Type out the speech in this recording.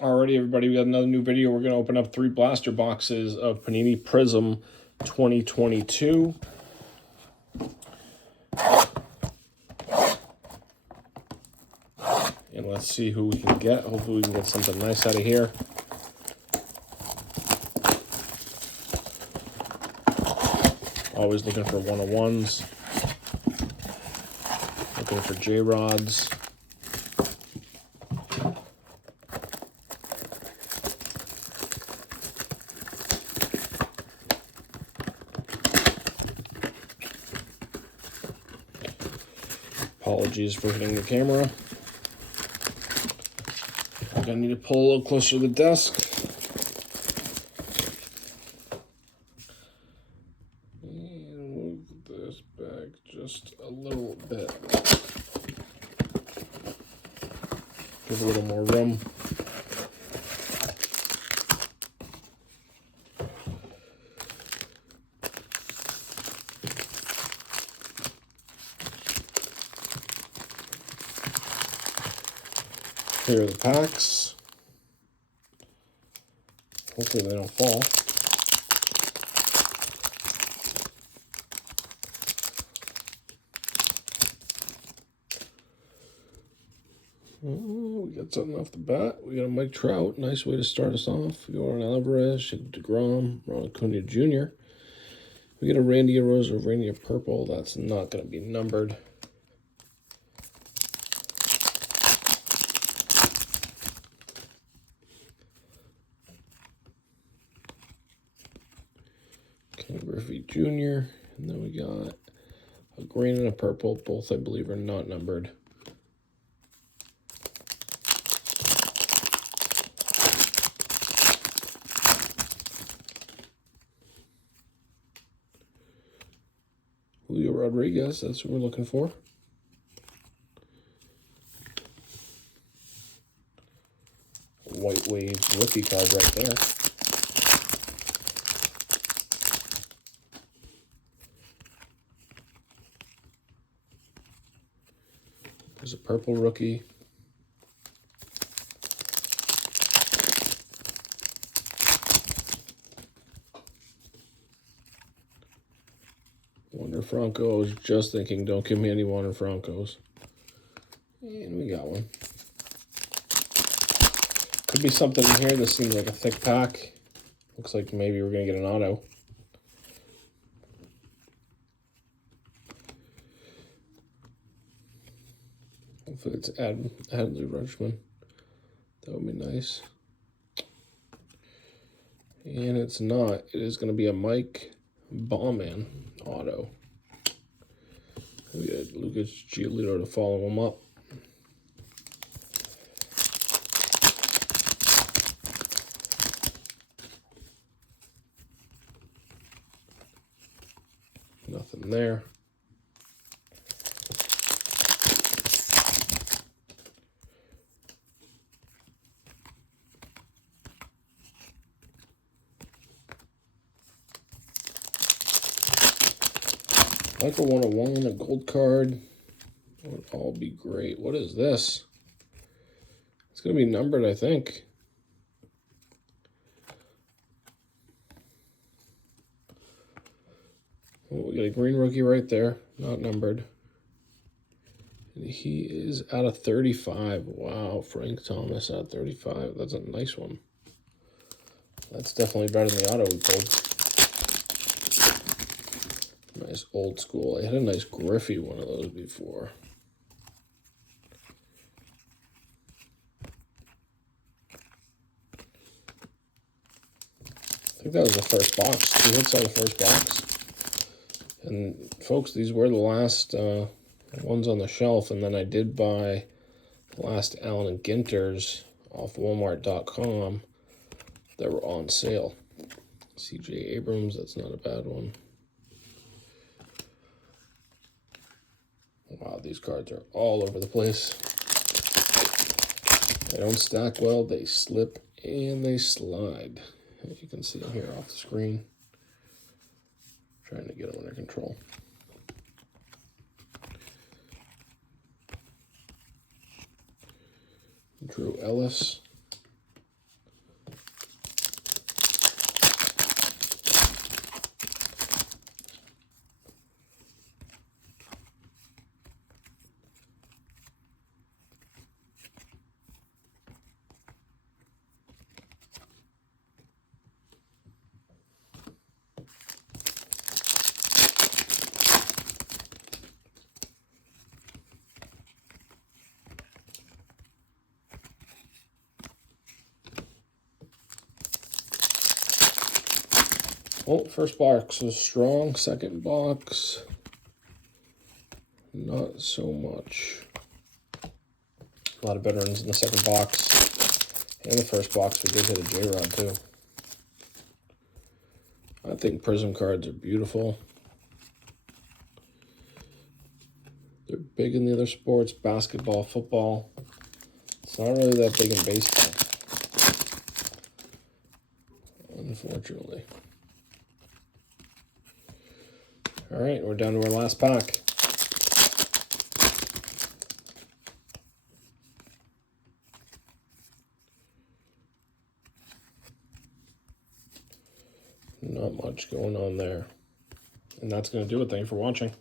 Alrighty, everybody, we got another new video. We're going to open up 3 blaster boxes of Panini Prizm 2022. And let's see who we can get. Hopefully we can get something nice out of here. Always looking for 101s. Looking for J-Rods. Apologies for hitting the camera. I'm gonna need to pull a little closer to the desk. And move this back just a little bit. Give a little more room. Here are the packs. Hopefully they don't fall. Oh, we got something off the bat. We got a Mike Trout. Nice way to start us off. We got an Alvarez, DeGrom, Ron Acuna Jr. We get a Randy Rosa, Randy Purple. That's not going to be numbered. Ken Griffey Jr. And then we got a green and a purple. Both, I believe, are not numbered. Julio Rodriguez, that's what we're looking for. White Wave rookie card right there. There's a purple rookie. Wander Franco. I was just thinking, don't give me any Wander Francos. And we got one. Could be something in here. This seems like a thick pack. Looks like maybe we're going to get an auto. Hopefully it's Adley Rutschman. That would be nice. And it's not. It is going to be a Mike Ballman auto. We got Lucas Giolito to follow him up. Nothing there. Like a 101, a gold card. That would all be great. What is this? It's going to be numbered, I think. Oh, we got a green rookie right there, not numbered. And he is out of 35. Wow, Frank Thomas out of 35. That's a nice one. That's definitely better than the auto we pulled. Nice old school. I had a nice Griffey one of those before. I think that was the first box. 2 hits on the first box. And folks, these were the last ones on the shelf. And then I did buy the last Allen and Ginters off Walmart.com that were on sale. C.J. Abrams, that's not a bad one. Wow, these cards are all over the place. They don't stack well, they slip and they slide. As you can see here off the screen. Trying to get them under control. Drew Ellis. Well, first box was strong. Second box, not so much. A lot of veterans in the second box. And the first box, we did hit a J-Rod, too. I think Prizm cards are beautiful. They're big in the other sports, basketball, football. It's not really that big in baseball, unfortunately. All right, we're down to our last pack. Not much going on there. And that's going to do it. Thank you for watching.